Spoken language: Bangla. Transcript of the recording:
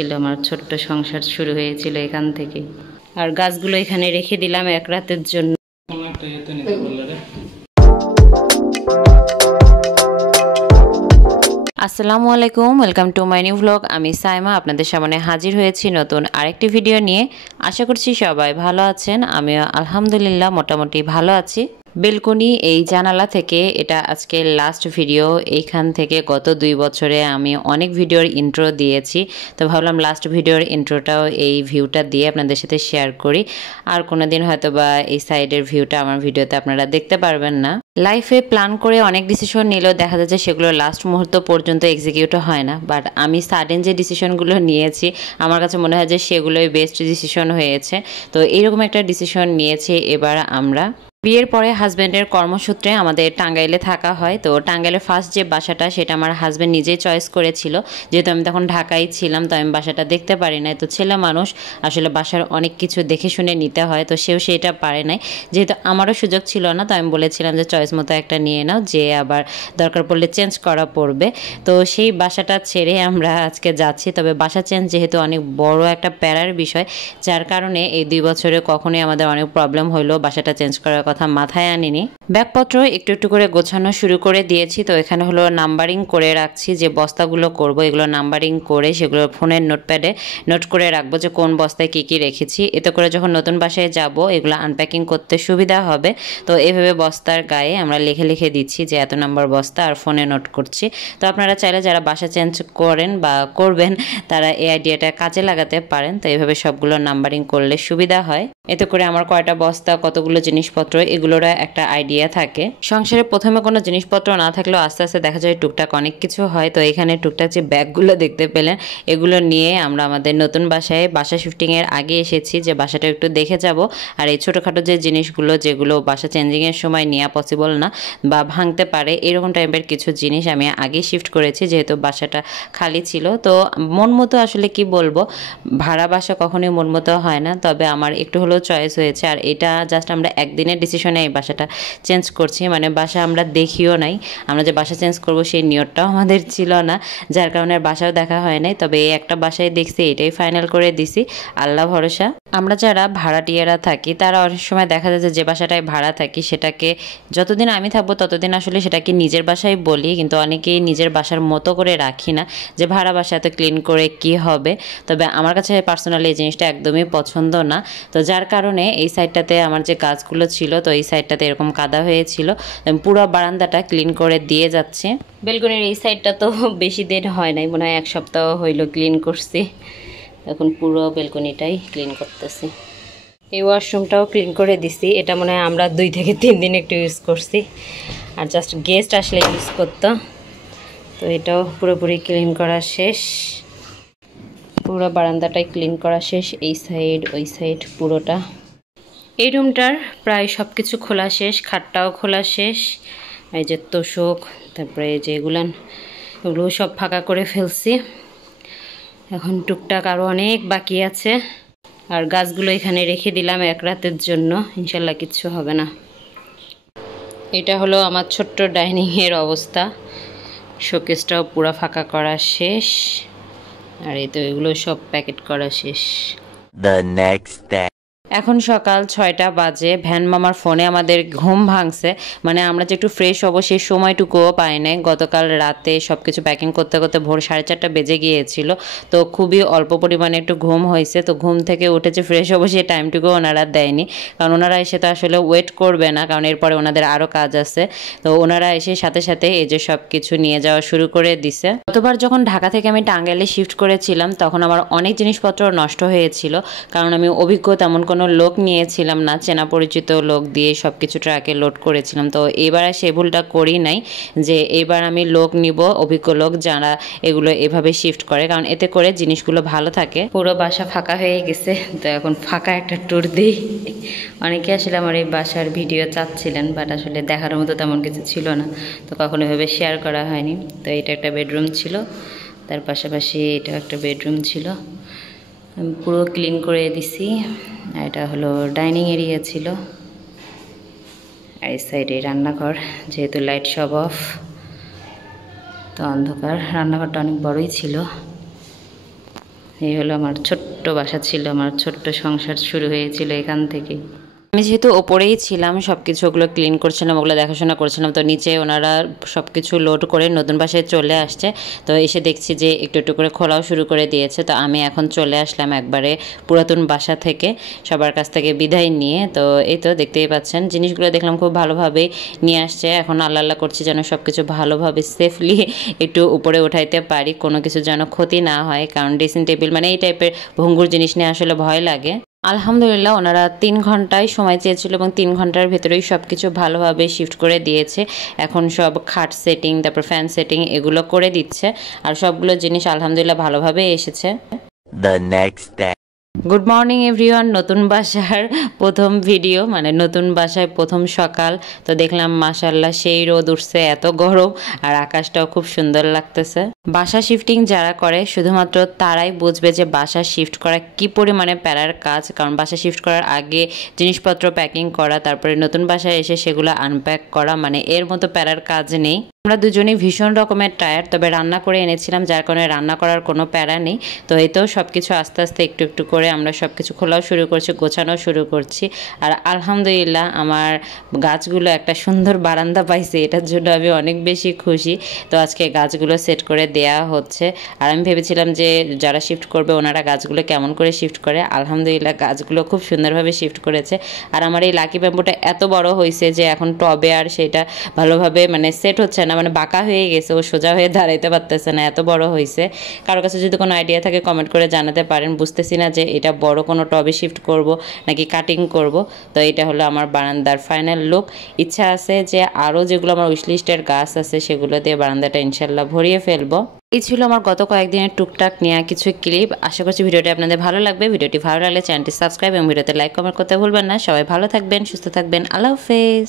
ছিল আমার ছোট্ট সংসার শুরু হয়েছিল এখান থেকে। আর গাছগুলো এখানে রেখে দিলাম এক রাতের জন্য। আসসালামু আলাইকুম, welcome to my new vlog. আমি সাইমা আপনাদের সামনে হাজির হয়েছি নতুন আরেকটি ভিডিও নিয়ে। আশা করছি সবাই ভালো আছেন, আমিও আলহামদুলিল্লাহ মোটামুটি ভালো আছি। বেলকনি এই জানালা থেকে এটা আজকে লাস্ট ভিডিও। এইখান থেকে গত 2 বছরে আমি অনেক ভিডিওর ইন্ট্রো দিয়েছি, তো ভাবলাম লাস্ট ভিডিওর ইন্ট্রোটাও এই ভিউটা দিয়ে আপনাদের সাথে শেয়ার করি। আর কোনোদিন হয়তো বা এই সাইডের ভিউটা আমার ভিডিওতে আপনারা দেখতে পারবেন না। লাইফে প্ল্যান করে অনেক ডিসিশন নিলেও দেখা যাচ্ছে সেগুলো লাস্ট মুহূর্ত পর্যন্ত এক্সিকিউট হয় না, বাট আমি সাডেন যে ডিসিশনগুলো নিয়েছি আমার কাছে মনে হয় যে সেগুলোই বেস্ট ডিসিশন হয়েছে। তো এইরকম একটা ডিসিশন নিয়েছি এবার আমরা। বিয়ের পরে হাজব্যান্ডের কর্মসূত্রে আমাদের টাঙ্গাইলে থাকা হয়। তো টাঙ্গাইলের ফার্স্ট যে বাসাটা সেটা আমার হাজব্যান্ড নিজেই চয়েস করেছিল, যেহেতু আমি তখন ঢাকায় ছিলাম, তো আমি বাসাটা দেখতে পারি নাই। তো ছেলে মানুষ আসলে বাসার অনেক কিছু দেখে শুনে নিতে হয়, তো সেও সেটা পারে নাই। যেহেতু আমারও সুযোগ ছিল না, তো আমি বলেছিলাম যে চয়েস মতো একটা নিয়ে নাও, যে আবার দরকার পড়লে চেঞ্জ করা পড়বে। তো সেই বাসাটা ছেড়ে আমরা আজকে যাচ্ছি। তবে বাসা চেঞ্জ যেহেতু অনেক বড় একটা প্যারার বিষয়, যার কারণে এই 2 বছরে কখনোই আমাদের অনেক প্রবলেম হইলো, বাসাটা চেঞ্জ করার কথা মাথায় আনিনি। ব্যাগপত্র একটু একটু করে গোছানো শুরু করে দিয়েছি। তো এখানে হলো নাম্বারিং করে রাখছি, যে বস্তাগুলো করব এগুলো নাম্বারিং করে সেগুলো ফোনের নোটপ্যাডে নোট করে রাখবো যে কোন বস্তায় কী কী রেখেছি। এতে করে যখন নতুন বাসায় যাব এগুলো আনপ্যাকিং করতে সুবিধা হবে। তো এভাবে বস্তার গায়ে আমরা লিখে লিখে দিচ্ছি যে এত নাম্বার বস্তা, আর ফোনে নোট করছি। তো আপনারা চাইলে যারা বাসা চেঞ্জ করেন বা করবেন তারা এই আইডিয়াটা কাজে লাগাতে পারেন। তো এইভাবে সবগুলো নাম্বারিং করলে সুবিধা হয়। এতে করে আমার কয়টা বস্তা, কতগুলো জিনিসপত্র, এগুলোর একটা আইডিয়া থাকে। সংসারে প্রথমে কোনো জিনিসপত্র না থাকলেও আস্তে আস্তে দেখা যায় টুকটাক অনেক কিছু হয়। তো এখানে টুকটাক যে ব্যাগগুলো দেখতে পেলেন এগুলো নিয়ে আমরা আমাদের নতুন বাসায় বাসা শিফটিংয়ের আগে এসেছি, যে বাসাটা একটু দেখে যাব। আর এই ছোটোখাটো যে জিনিসগুলো যেগুলো বাসা চেঞ্জিংয়ের সময় নেওয়া পসিবল না বা ভাঙতে পারে, এরকম টাইপের কিছু জিনিস আমি আগে শিফট করেছি, যেহেতু বাসাটা খালি ছিল। তো মন মতো আসলে কি বলবো, ভাড়া বাসা কখনোই মন মতো হয় না, তবে আমার একটু হলেও চয়েস হয়েছে। আর এটা জাস্ট আমরা একদিনের ডিসিশনে এই বাসাটা চেঞ্জ করছি, মানে বাসা আমরা দেখিও নাই, আমরা যে বাসা চেঞ্জ করব সেই নিয়তটাও আমাদের ছিল না, যার কারণে বাসাও দেখা হয় নাই। তবে এই একটা বাসায় দেখছি, এটাই ফাইনাল করে দিছি, আল্লাহ ভরসা। আমরা যারা ভাড়াটিয়ারা থাকি তারা অনেক সময় দেখা যায় যে বাসাটায় ভাড়া থাকি সেটাকে যতদিন আমি থাকবো ততদিন আসলে সেটাকে নিজের বাসায় বলি, কিন্তু অনেকেই নিজের বাসার মতো করে রাখি না, যে ভাড়া বাসা এত ক্লিন করে কি হবে। তবে আমার কাছে পার্সোনালি এই জিনিসটা একদমই পছন্দ না। তো যার কারণে এই সাইডটাতে আমার যে গাছগুলো ছিল, তো এই সাইডটাতে এরকম কাদা হয়েছিল, পুরো বারান্দাটা ক্লিন করে দিয়ে যাচ্ছে। বেলকনির এই সাইডটা তো বেশি দিন হয় নাই, মনে হয় 1 সপ্তাহ হইলো ক্লিন করছি। এখন পুরো বেলকনিটাই ক্লিন করতেছি। এই ওয়াশরুমটাও ক্লিন করে দিছি, এটা মনে হয় আমরা 2 থেকে 3 দিন একটু ইউজ করছি, আর জাস্ট গেস্ট আসলে ইউজ করতো। তো এটাও পুরোপুরি ক্লিন করা শেষ, পুরো বারান্দাটাই ক্লিন করা শেষ, এই সাইড ওই সাইড পুরোটা। এই রুমটার প্রায় সব কিছু খোলা শেষ, খাটটাও খোলা শেষ, এই যে তোষক, তারপরে যে এগুলো সব ফাঁকা করে ফেলছি। এখন টুকটাক আরও অনেক বাকি আছে। আর গাছগুলো এখানে রেখে দিলাম এক রাতের জন্য, ইনশাল্লাহ কিচ্ছু হবে না। এটা হলো আমার ছোট্ট ডাইনিংয়ের অবস্থা, শোকেসটাও পুরো ফাঁকা করা শেষ, আর এই তো এগুলো সব প্যাকেট করা শেষ। The next day. এখন সকাল 6টা বাজে। ভ্যান মামার ফোনে আমাদের ঘুম ভাঙছে, মানে আমরা যে একটু ফ্রেশ হবো সেই সময়টুকুও পাই নাই। গতকাল রাতে সব কিছু প্যাকিং করতে করতে ভোর 4:30 বেজে গিয়েছিল, তো খুবই অল্প পরিমাণে একটু ঘুম হয়েছে। তো ঘুম থেকে উঠে যে ফ্রেশ হবো সেই টাইমটুকু ওনারা দেয়নি, কারণ ওনারা এসে তো আসলে ওয়েট করবে না, কারণ এরপরে ওনাদের আরও কাজ আছে। তো ওনারা এসে সাথে সাথে এই যে সব কিছু নিয়ে যাওয়া শুরু করে দিছে। গতবার যখন ঢাকা থেকে আমি টাঙ্গাইলে শিফট করেছিলাম তখন আমার অনেক জিনিসপত্র নষ্ট হয়েছিল, কারণ আমি অভিজ্ঞ তেমন কোনো লোক নিয়েছিলাম না, চেনা পরিচিত লোক দিয়ে সব কিছু ট্রাকে লোড করেছিলাম। তো এবার সেই ভুলটা করি নাই, যে এবার আমি লোক নিব, অভিজ্ঞ লোক যারা এগুলো এভাবে শিফট করে, কারণ এতে করে জিনিসগুলো ভালো থাকে। পুরো বাসা ফাঁকা হয়ে গেছে, তো এখন ফাঁকা একটা ট্যুর দিই। অনেকে আসলে আমার এই বাসার ভিডিও চাচ্ছিলেন, বাট আসলে দেখার মতো তেমন কিছু ছিল না, তো কখনো এভাবে শেয়ার করা হয়নি। তো এটা একটা বেডরুম ছিল, তার পাশাপাশি এটা একটা বেডরুম ছিল, আমি পুরো ক্লিন করে দিছি। এটা হলো ডাইনিং এরিয়া ছিল, আর এই সাইডে রান্নাঘর, যেহেতু লাইট সব অফ তো অন্ধকার, রান্নাঘরটা অনেক বড়ই ছিল। এই হলো আমার ছোট্ট বাসা ছিল, আমার ছোট্ট সংসার শুরু হয়েছিল এখান থেকেই। আমি যেহেতু ওপরেই ছিলাম, সব কিছু ওগুলো ক্লিন করছিলাম, ওগুলো দেখাশোনা করছিলাম, তো নিচে ওনারা সব কিছু লোড করে নতুন বাসায় চলে আসছে। তো এসে দেখছি যে একটু একটু করে খোলাও শুরু করে দিয়েছে। তো আমি এখন চলে আসলাম একবারে পুরাতন বাসা থেকে সবার কাছ থেকে বিদায় নিয়ে। তো এই তো দেখতেই পাচ্ছেন জিনিসগুলো দেখলাম খুব ভালোভাবেই নিয়ে আসছে। এখন আল্লাহ আল্লাহ করছি যেন সব কিছু ভালোভাবে সেফলি একটু উপরে উঠাইতে পারি, কোনো কিছু যেন ক্ষতি না হয়, কারণ ড্রেসিং টেবিল মানে এই টাইপের ভঙ্গুর জিনিস নিয়ে আসলে ভয় লাগে। আলহামদুলিল্লাহ ওনারা 3 ঘন্টায় সময় চেয়েছিল এবং 3 ঘন্টার ভেতরেই সব কিছু ভালোভাবে শিফট করে দিয়েছে। এখন সব খাট সেটিং, তারপর ফ্যান সেটিং এগুলো করে দিচ্ছে, আর সবগুলো জিনিস আলহামদুলিল্লাহ ভালোভাবে এসেছে। The next day. Good morning everyone, নতুন বাসার প্রথম ভিডিও, মানে নতুন বাসায় প্রথম সকাল। তো দেখলাম মাশাআল্লাহ সেই রোদ উঠছে, এত গরম, আর আকাশটাও খুব সুন্দর লাগতেছে। বাসা শিফটিং যারা করে শুধুমাত্র তারাই বুঝবে যে বাসা শিফট করা কি পরিমাণে প্যারার কাজ, কারণ বাসা শিফট করার আগে জিনিসপত্র প্যাকিং করা, তারপরে নতুন বাসায় এসে সেগুলো আনপ্যাক করা, মানে এর মতো প্যারার কাজ নেই। আমরা দুজনেই ভীষণ রকমের টায়ার্ড, তবে রান্না করে এনেছিলাম যার কারণে রান্না করার কোনো প্যারা নেই। তো এই তো সব কিছু আস্তে আস্তে একটু একটু করে আমরা সব কিছু খোলাও শুরু করছি, গোছানো শুরু করছি। আর আলহামদুলিল্লাহ আমার গাছগুলো একটা সুন্দর বারান্দা পাইছে, এটার জন্য আমি অনেক বেশি খুশি। তো আজকে গাছগুলো সেট করে দেয়া হচ্ছে। আর আমি ভেবেছিলাম যে যারা শিফট করবে ওনারা গাছগুলো কেমন করে শিফট করে, আলহামদুলিল্লাহ গাছগুলো খুব সুন্দরভাবে শিফট করেছে। আর আমার এই লাকি ব্যাম্বুটা এত বড় হয়েছে যে এখন টবে আর সেটা ভালোভাবে মানে সেট হচ্ছে না, মানে বাঁকা হয়ে গেছে, ও সোজা হয়ে দাঁড়াইতে পারতেছে না, এত বড় হয়েছে। কারো কাছে যদি কোনো আইডিয়া থাকে কমেন্ট করে জানাতে পারেন। বুঝতেছি না যে এটা বড় কোনো টবে শিফট করব নাকি কাটিং করব। তো এটা হলো আমার বারান্দার ফাইনাল লুক। ইচ্ছা আছে যে আরও যেগুলো আমার উইশলিস্টের গাছ আছে সেগুলো দিয়ে বারান্দাটা ইনশাল্লাহ ভরিয়ে ফেলবো। এই ছিল আমার গত কয়েকদিনের টুকটাক নেওয়া কিছু ক্লিপ। আশা করছি ভিডিওটি আপনাদের ভালো লাগবে। ভিডিওটি ভালো লাগলে চ্যানেলটি সাবস্ক্রাইব এবং ভিডিওতে লাইক কমেন্ট করতে ভুলবেন না। সবাই ভালো থাকবেন, সুস্থ থাকবেন। আল্লাহ হাফেজ।